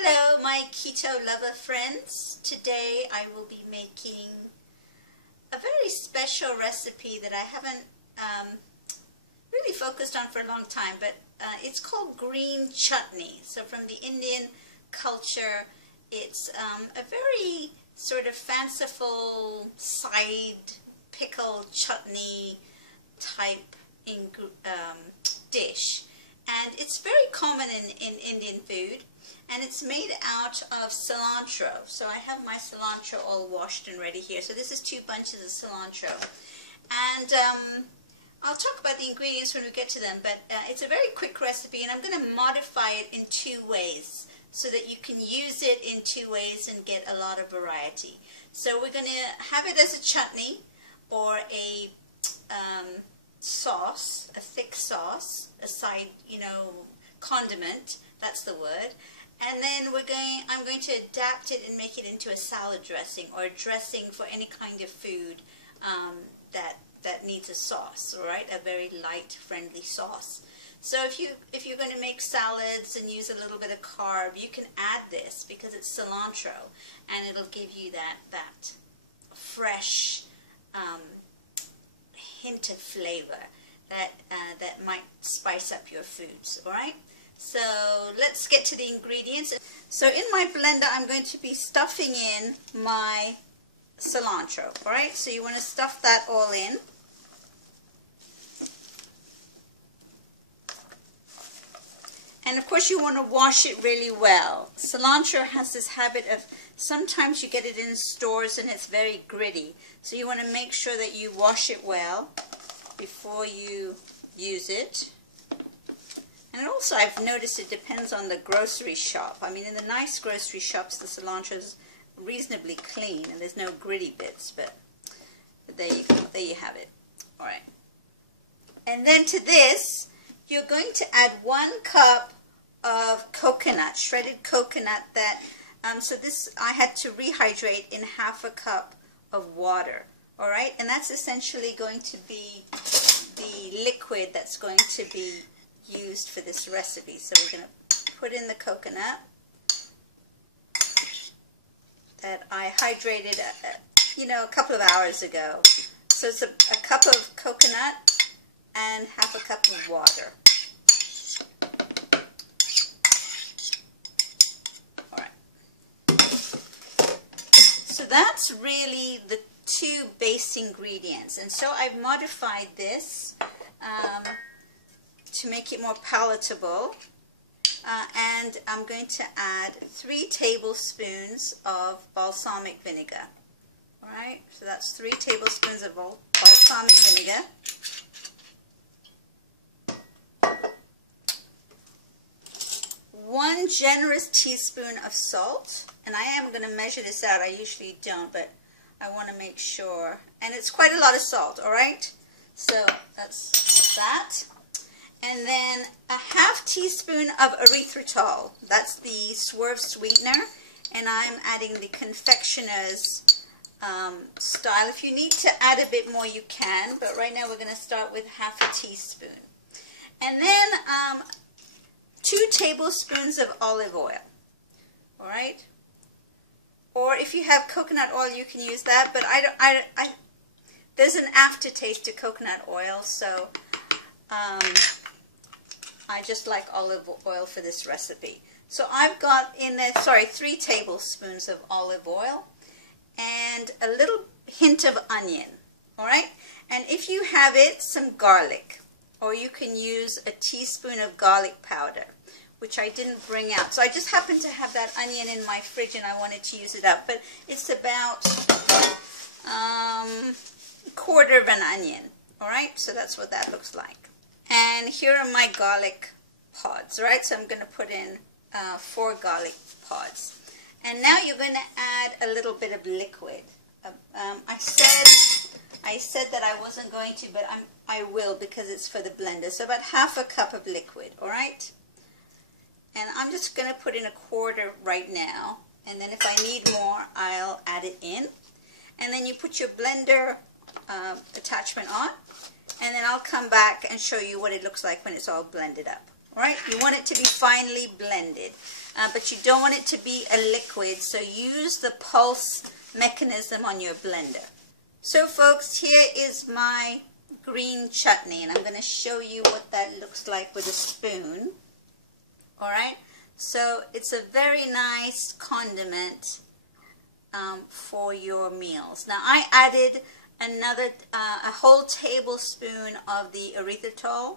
Hello, my keto lover friends. Today I will be making a very special recipe that I haven't really focused on for a long time, but it's called green chutney. So from the Indian culture, it's a very sort of fanciful side pickle chutney type dish. And it's very common in Indian food, and it's made out of cilantro. So I have my cilantro all washed and ready here. So this is 2 bunches of cilantro. And I'll talk about the ingredients when we get to them, but it's a very quick recipe, and I'm going to modify it in 2 ways so that you can use it in 2 ways and get a lot of variety. So we're going to have it as a chutney or a sauce, a thick sauce, a side, condiment, that's the word. And then I'm going to adapt it and make it into a salad dressing or a dressing for any kind of food that needs a sauce, all right? A very light, friendly sauce. So if you're going to make salads and use a little bit of carb, you can add this because it's cilantro, and it'll give you that fresh hint of flavor that might spice up your foods, all right? So let's get to the ingredients. So in my blender, I'm going to be stuffing in my cilantro, all right? So you want to stuff that all in. And of course you want to wash it really well. Cilantro has this habit of, sometimes you get it in stores and it's very gritty. So you want to make sure that you wash it well before you use it. And also I've noticed it depends on the grocery shop. I mean, in the nice grocery shops, the cilantro is reasonably clean and there's no gritty bits, but there you go, there you have it. All right. And then to this, you're going to add 1 cup of coconut, shredded coconut that, so this I had to rehydrate in ½ cup of water, all right? And that's essentially going to be the liquid that's going to be used for this recipe. So we're going to put in the coconut that I hydrated, a couple of hours ago. So it's a cup of coconut and ½ cup of water. All right. So that's really the 2 base ingredients. And so I've modified this to make it more palatable. And I'm going to add 3 tablespoons of balsamic vinegar. All right, so that's 3 tablespoons of balsamic vinegar. 1 generous teaspoon of salt, and I am going to measure this out. I usually don't, but I want to make sure. And it's quite a lot of salt, all right? So that's that. And then a ½ teaspoon of erythritol. That's the swerve sweetener, and I'm adding the confectioner's style. If you need to add a bit more, you can, but right now we're going to start with ½ teaspoon. And then 2 tablespoons of olive oil, all right? Or if you have coconut oil, you can use that, but there's an aftertaste to coconut oil, so I just like olive oil for this recipe. So I've got in there, 3 tablespoons of olive oil and a little hint of onion, all right? And if you have it, some garlic, or you can use a teaspoon of garlic powder, which I didn't bring out. So I just happened to have that onion in my fridge and I wanted to use it up. But it's about a quarter of an onion, all right? So that's what that looks like. And here are my garlic pods, right? So I'm going to put in 4 garlic pods. And now you're going to add a little bit of liquid. I said that I wasn't going to, but I will because it's for the blender. So about ½ cup of liquid, all right? And I'm just going to put in 1/4 right now. And then if I need more, I'll add it in. And then you put your blender attachment on. And then I'll come back and show you what it looks like when it's all blended up. All right, you want it to be finely blended, but you don't want it to be a liquid, so use the pulse mechanism on your blender. So folks, here is my green chutney, and I'm going to show you what that looks like with a spoon. All right, so it's a very nice condiment for your meals. Now I added a whole tablespoon of the erythritol,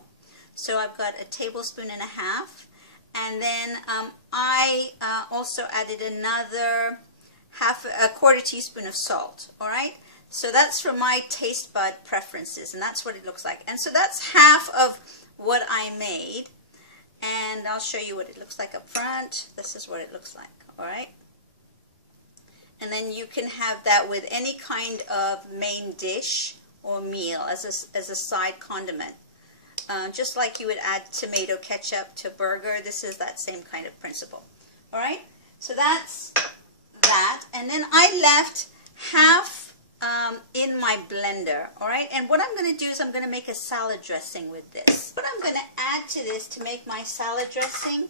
so I've got a tablespoon and a half, and then I also added another a quarter teaspoon of salt. All right, so that's for my taste bud preferences, and that's what it looks like. And so that's half of what I made, and I'll show you what it looks like up front. This is what it looks like. All right, and then you can have that with any kind of main dish or meal as a side condiment. Just like you would add tomato ketchup to burger, this is that same kind of principle. All right, so that's that. And then I left half in my blender. All right, and what I'm going to do is I'm going to make a salad dressing with this. What I'm going to add to this to make my salad dressing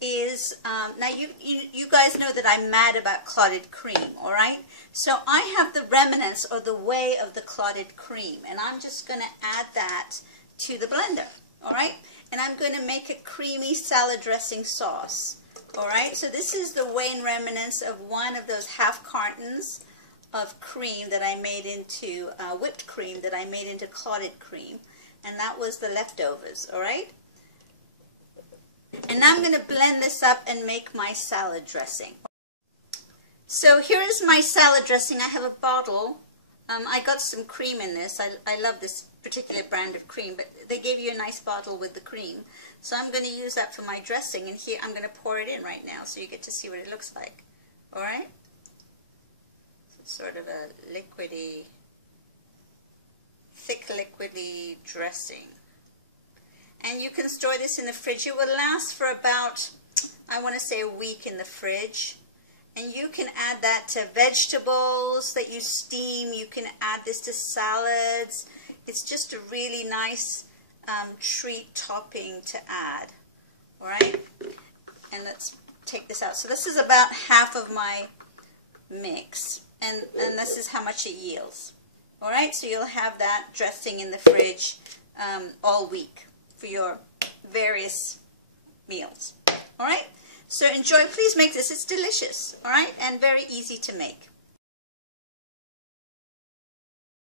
is, now you guys know that I'm mad about clotted cream, all right? So I have the remnants or the whey of the clotted cream, and I'm just going to add that to the blender, all right? And I'm going to make a creamy salad dressing sauce, all right? So this is the whey and remnants of one of those half cartons of cream that I made into, whipped cream that I made into clotted cream, and that was the leftovers, all right? And now I'm going to blend this up and make my salad dressing. So here is my salad dressing. I have a bottle. I got some cream in this. I love this particular brand of cream, but they gave you a nice bottle with the cream. So I'm going to use that for my dressing, and here I'm going to pour it in right now so you get to see what it looks like. All right? It's sort of a liquidy, thick liquidy dressing. And you can store this in the fridge. It will last for about, I want to say, a week in the fridge. And you can add that to vegetables that you steam. You can add this to salads. It's just a really nice treat topping to add. All right? And let's take this out. So this is about half of my mix. And this is how much it yields. All right? So you'll have that dressing in the fridge all week for your various meals. All right, so enjoy. Please make this. It's delicious. All right, and very easy to make.